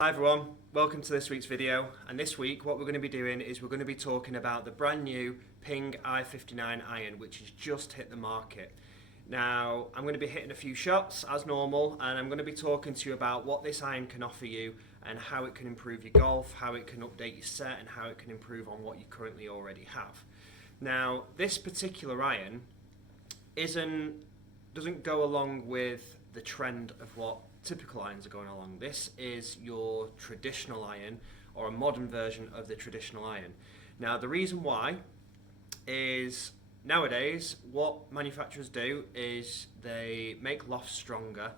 Hi everyone, welcome to this week's video, and this week what we're going to be doing is we're going to be talking about the brand new PING I59 iron which has just hit the market. Now I'm going to be hitting a few shots as normal, and I'm going to be talking to you about what this iron can offer you and how it can improve your golf, how it can update your set, and how it can improve on what you currently already have. Now this particular iron doesn't go along with the trend of what typical irons are going along. This is your traditional iron, or a modern version of the traditional iron. Now the reason why is nowadays what manufacturers do is they make lofts stronger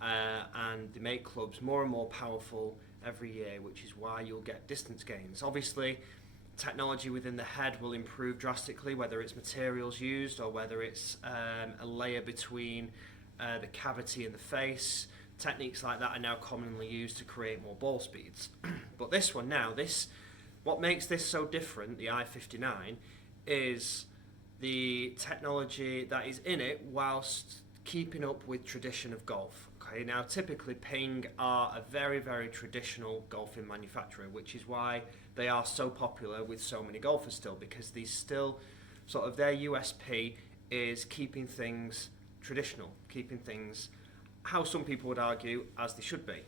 and they make clubs more and more powerful every year, which is why you'll get distance gains. Obviously technology within the head will improve drastically, whether it's materials used or whether it's a layer between the cavity and the face. Techniques like that are now commonly used to create more ball speeds. But this one now, what makes this so different, the I59, is the technology that is in it whilst keeping up with tradition of golf. Okay, now typically Ping are a very, very traditional golfing manufacturer, which is why they are so popular with so many golfers still, because these still sort of their USP is keeping things traditional, keeping things how some people would argue as they should be.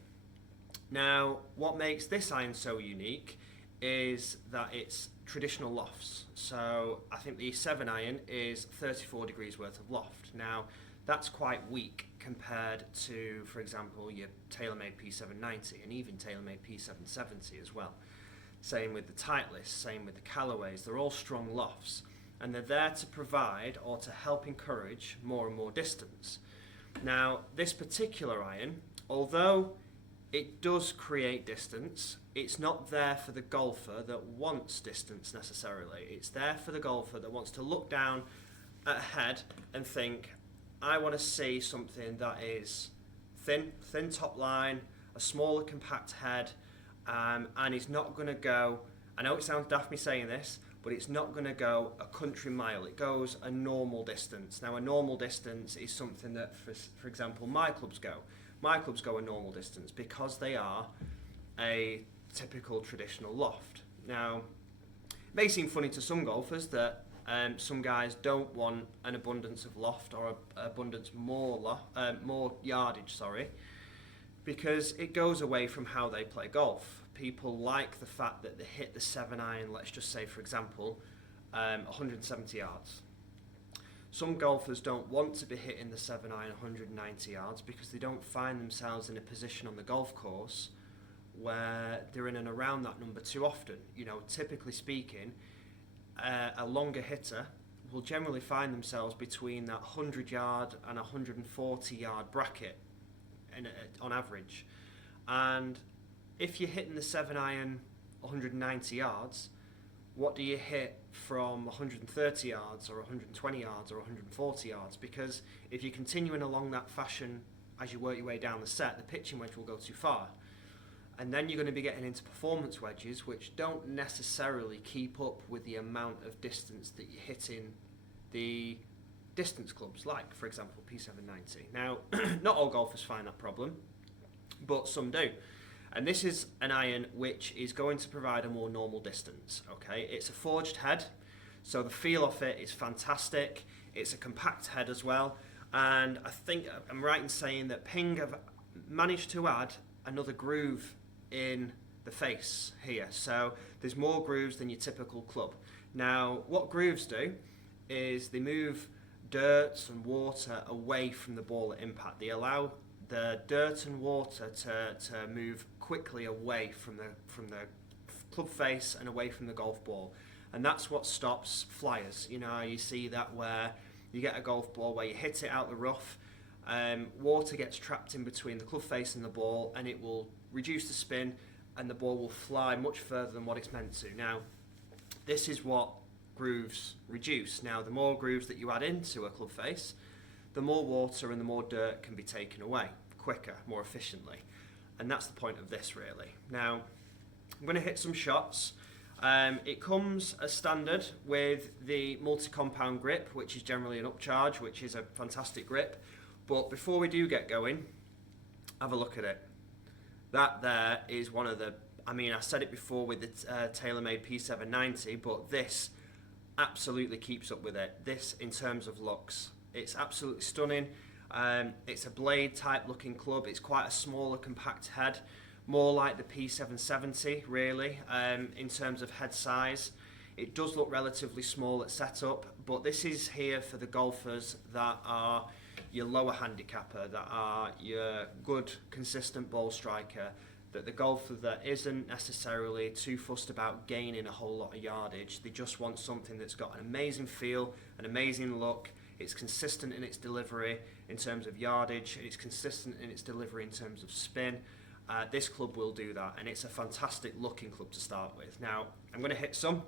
Now, what makes this iron so unique is that it's traditional lofts. So I think the 7 iron is 34 degrees worth of loft. Now, that's quite weak compared to, for example, your TaylorMade P790 and even TaylorMade P770 as well. Same with the Titleist, same with the Callaways. They're all strong lofts, and they're there to provide or to help encourage more and more distance. Now, this particular iron, although it does create distance, it's not there for the golfer that wants distance necessarily. It's there for the golfer that wants to look down at a head and think, I want to see something that is thin top line, a smaller compact head, and it's not going to go, I know it sounds daft me saying this, but it's not going to go a country mile. It goes a normal distance. Now, a normal distance is something that, for example, my clubs go. My clubs go a normal distance because they are a typical traditional loft. Now, it may seem funny to some golfers that some guys don't want an abundance of loft or an abundance more yardage, because it goes away from how they play golf. People like the fact that they hit the 7 iron, let's just say for example, 170 yards. Some golfers don't want to be hitting the 7 iron 190 yards because they don't find themselves in a position on the golf course where they're in and around that number too often. You know, typically speaking, a longer hitter will generally find themselves between that 100 yard and 140 yard bracket on average. And if you're hitting the 7 iron 190 yards, what do you hit from 130 yards or 120 yards or 140 yards? Because if you're continuing along that fashion as you work your way down the set, the pitching wedge will go too far. And then you're going to be getting into performance wedges which don't necessarily keep up with the amount of distance that you're hitting the distance clubs, like for example P790. Now, not all golfers find that problem, but some do. And this is an iron which is going to provide a more normal distance. Okay, it's a forged head, so the feel of it is fantastic. It's a compact head as well, and I think I'm right in saying that Ping have managed to add another groove in the face here. So there's more grooves than your typical club. Now, what grooves do is they move dirt and water away from the ball at impact. They allow the dirt and water to move quickly away from the club face and away from the golf ball, and that's what stops flyers. You know, you see that where you get a golf ball where you hit it out the rough, water gets trapped in between the club face and the ball, and it will reduce the spin and the ball will fly much further than what it's meant to. Now, this is what grooves reduce. Now, the more grooves that you add into a club face, the more water and the more dirt can be taken away quicker, more efficiently. And that's the point of this, really. Now, I'm going to hit some shots. It comes as standard with the multi-compound grip, which is generally an upcharge, which is a fantastic grip. But before we do get going, have a look at it. That there is one of the, I mean, I said it before with the TaylorMade P790, but this absolutely keeps up with it. This, in terms of looks, it's absolutely stunning. It's a blade type looking club. It's quite a smaller, compact head, more like the P770 really, in terms of head size. It does look relatively small at setup, but this is here for the golfers that are your lower handicapper, that are your good, consistent ball striker, that the golfer that isn't necessarily too fussed about gaining a whole lot of yardage. They just want something that's got an amazing feel, an amazing look. It's consistent in its delivery in terms of yardage. It's consistent in its delivery in terms of spin. This club will do that, and it's a fantastic looking club to start with. Now, I'm going to hit some.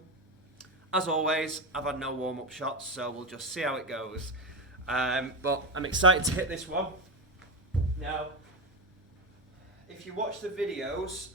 As always, I've had no warm-up shots, so we'll just see how it goes. But I'm excited to hit this one. Now, if you watch the videos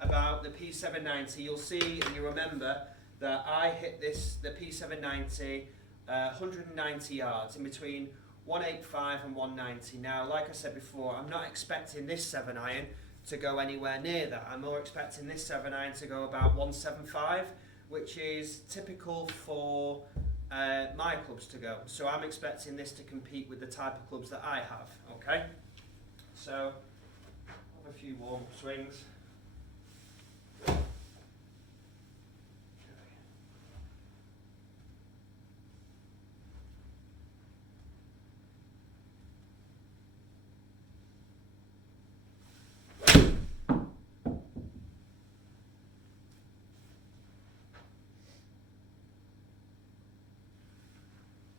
about the P790, you'll see and you remember that I hit the P790 190 yards, in between 185 and 190. Now, like I said before, I'm not expecting this 7-iron to go anywhere near that. I'm more expecting this 7-iron to go about 175, which is typical for my clubs to go. So I'm expecting this to compete with the type of clubs that I have, okay? So, I'll have a few warm-up swings.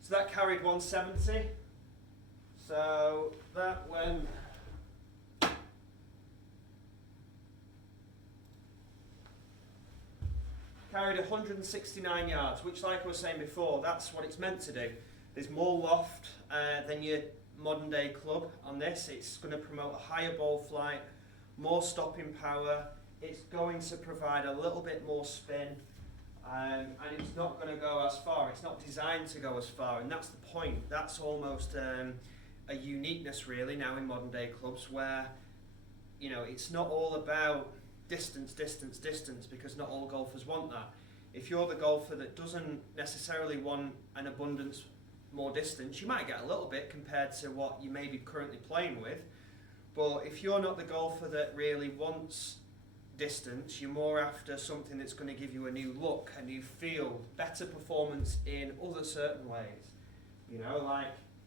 So that carried 170. So that went carried 169 yards, which, like I was saying before, that's what it's meant to do. There's more loft than your modern day club on this. It's going to promote a higher ball flight, more stopping power. It's going to provide a little bit more spin. And it's not going to go as far. It's not designed to go as far, and that's the point. That's almost a uniqueness really now in modern day clubs, where it's not all about distance, because not all golfers want that. If you're the golfer that doesn't necessarily want an abundance more distance, you might get a little bit compared to what you may be currently playing with. But if you're not the golfer that really wants distance, you're more after something that's going to give you a new look, a new feel, better performance in other certain ways,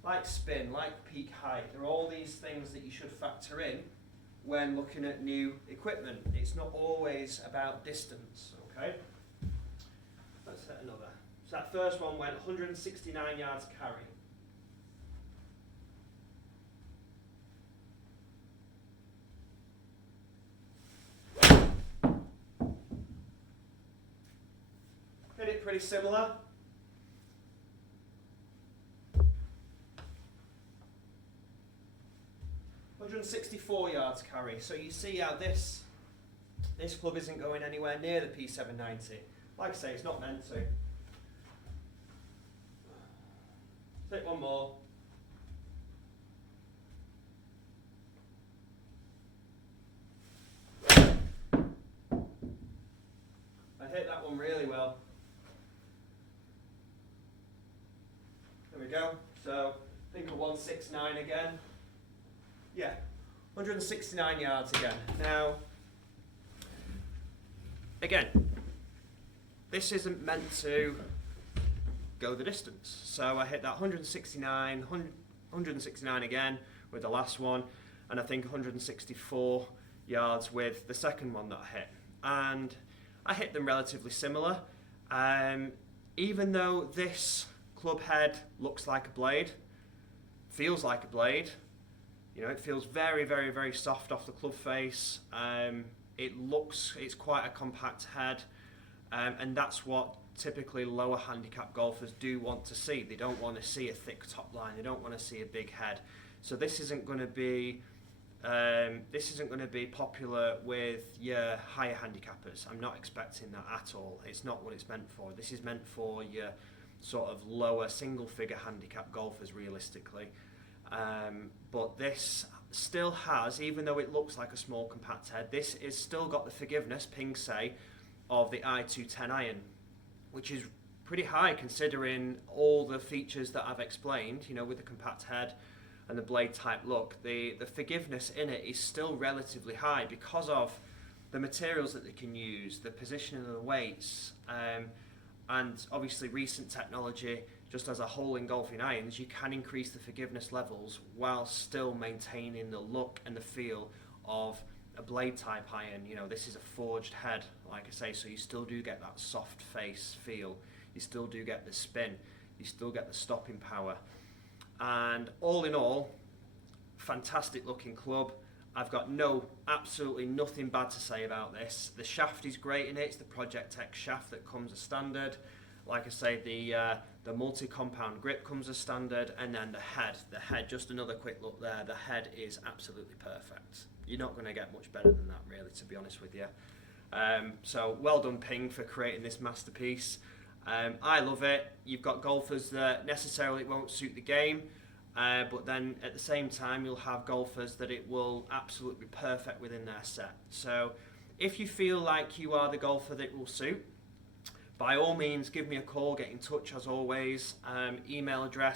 like spin, like peak height. There are all these things that you should factor in when looking at new equipment. It's not always about distance, okay? Let's hit another. So that first one went 169 yards carry. Hit it pretty similar. .164 yards carry. So you see how this club isn't going anywhere near the P790. Like I say, it's not meant to. Hit one more. I hit that one really well. There we go. So think of 169 again. Yeah, 169 yards again. Now, again, this isn't meant to go the distance. So I hit that 169 again with the last one, and I think 164 yards with the second one that I hit. And I hit them relatively similar. Even though this club head looks like a blade, feels like a blade, it feels very, very, very soft off the club face. It's quite a compact head, and that's what typically lower handicap golfers do want to see. They don't want to see a thick top line. They don't want to see a big head. So this isn't going to be popular with your higher handicappers. I'm not expecting that at all. It's not what it's meant for. This is meant for your sort of lower single-figure handicap golfers, realistically. But this still has, even though it looks like a small compact head, this is still got the forgiveness, Ping say, of the I210 iron, which is pretty high considering all the features that I've explained, you know, with the compact head and the blade type look. The forgiveness in it is still relatively high because of the materials that they can use, the positioning of the weights, and obviously recent technology. Just as a whole in golfing irons, you can increase the forgiveness levels while still maintaining the look and the feel of a blade type iron. You know, this is a forged head, like I say, so you still do get that soft face feel, you still do get the spin, you still get the stopping power. And all in all, fantastic looking club. I've got absolutely nothing bad to say about this. The shaft is great in it. It's the Project X shaft that comes as standard. Like I say, the multi-compound grip comes as standard, and then the head, just another quick look there, the head is absolutely perfect. You're not going to get much better than that, really, to be honest with you. So well done, Ping, for creating this masterpiece. I love it. You've got golfers that necessarily won't suit the game, but then at the same time you'll have golfers that it will absolutely be perfect within their set. So if you feel like you are the golfer that will suit, by all means give me a call, get in touch as always. Email address